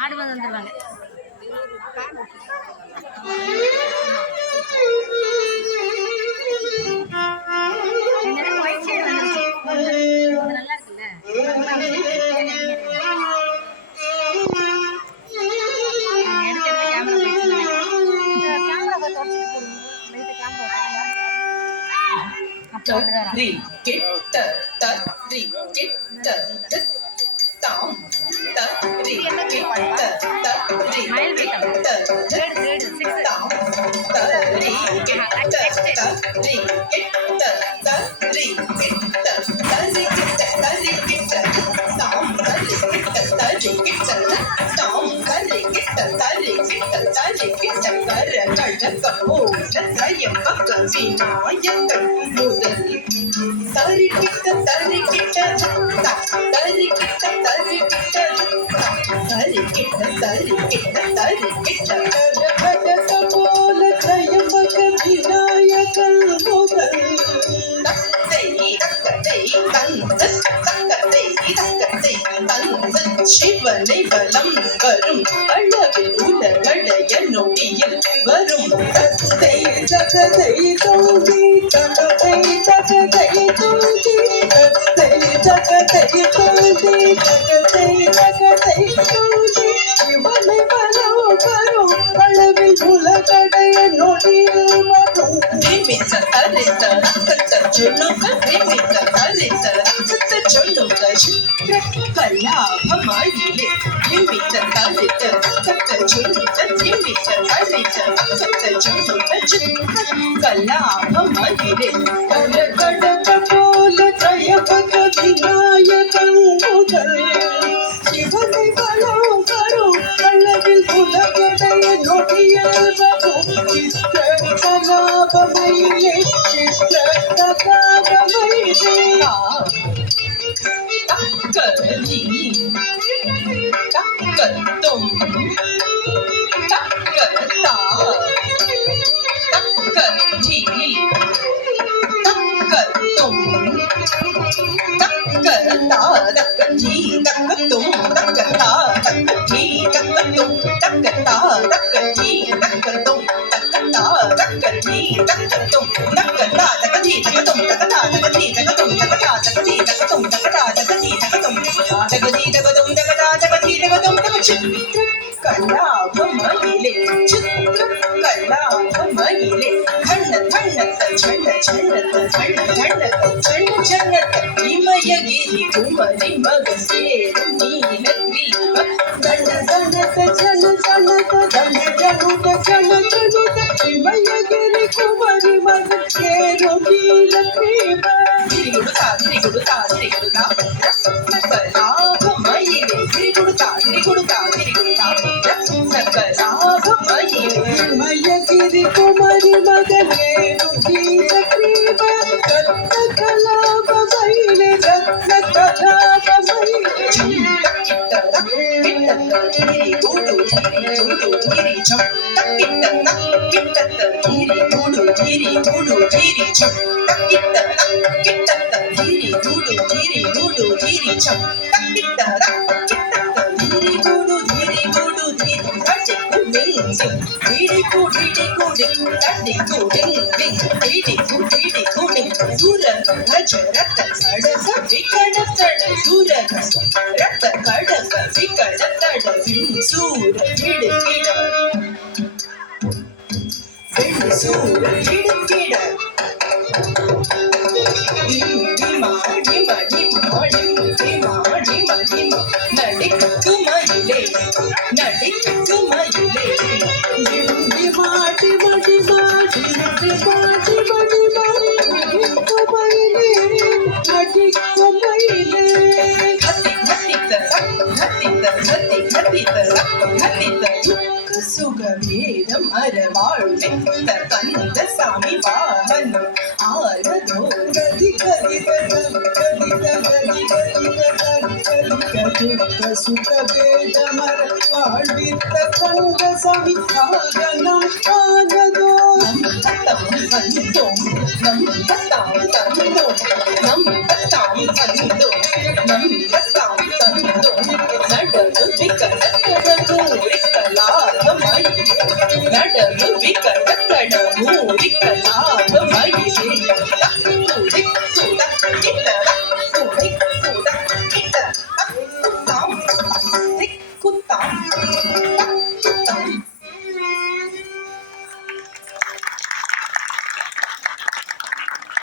ஆடு வந்து வந்துடுவாங்க. ஒயிட் ஷேட் வந்துருச்சு, நல்லா இருக்குல்ல. சிவனை பலம் வரும் அளவில் உலகடைய நொடியில் வரும் தத்தை தகதை தோன்றி தகதை தகதை தோன்றி தத்தை தகதை தோன்றி தகதை தகதை தோன்றி சிவனை பலம் வரும் அளவில் உலகடைய நொடியில் வரும் நிமித்த தரித்த ரத்தத்த சொல்லுக நிமித்த தரித்த ரத்தத்த சொல்லுக கலாபமாயிலே நிமித்த தரித்த ரத்தத்த சொல்லுக நிமித்த தரித்த ரத்தத்த சொல்லுக கலாபமாயிலே கல கடக போல கயபக விநாயகன் முதல் சிவனை பலம் வரும் அளவில் உலகடைய நொடியில் வரும் சித்திர கலாபமயிலே சித்திர கலாபமயிலே தக்கதி தக்கத்தும் தக்கதா தக்கதி தக்கத்தும் தக்கதா தக்கதி தக்கத்தும் தக்கதா தக்கதி தக்கத்தும் தக்கதா தக்கதி தக்கத்தும் தக்கதா தக்கதி தக்கத்தும் தக்கதா தக்கதி தக்கத்தும் தக்கதா தக்கதி தக்கத்தும் தக்கதா தக்கதி தக்கத்தும் தக்கதா தக்கதி தக்கத்தும் தக்கதி தக்கத்தும் தக்கதா தக்கதி தக்கத்தும் சித்திர கலாபமயிலே சித்திர கலாபமயிலே கண்ண கண்ணத்த சண்ண சண்ணத்த சண்ண சண்ணத்த சண்ண சண்ணத்த இமயகிரி குமரி மக சேரும் நீலகிரீவ கண்ண கண்ணத்த சண்ண சண்ணத்த கண்ண ஜனுத சண்ண ஜனுத இமயகிரி குமரி மக சேரும் நீலகிரீவ திரி கொடுத்தா திரி கொடுத்தா திரி கொடுத்தா கலாபமயிலே திரி கொடுத்தா திரி கொடுத்தா திரி கொடுத்தா சகலாபமயிலே இமயகிரி குமரி மக சேரும் நீலகிரீவ ரத்ன கலாபமயிலே ரத்ன கலாபமயிலே கிரி கூடு கிரி சம் கிட்ட கிரி கூடு கிரி சம் கிட்ட கிரி கூடு கிரி சம் கிட்ட கிரி கூடு இடி கூடி தட்டி கூடி இடி கூடி சூரக கஜரத்த கடக விகடத்தட சூரக ரத்த கடக விகடத்தட சூர கிடுகிட சூர கிடுகிட நடிக்குமயிலே நடிக்குமயிலே மாட்டி மாட்டி மாட்டி மாட்டி மாட்டி மாட்டி நடிக்குமயிலே நடிக்குமயிலே ஹத்தி சுகவேதம் அறவாழ்ந்த கந்த சாமி வாகனம் ஆரதோ கதி சுகவேதமர வாழ்வித்த கந்த சாமி வாகனம் ஆனதோ வந்தோம் நம்பத்தாம் தந்தோம் நம்பத்தாம் தந்தோம் நம்பத்தாம் தந்தோம் நடவு விக்கடக்கடமூரிக்கலாகமாய் நடவு விக்கடக்கடமூரிக்க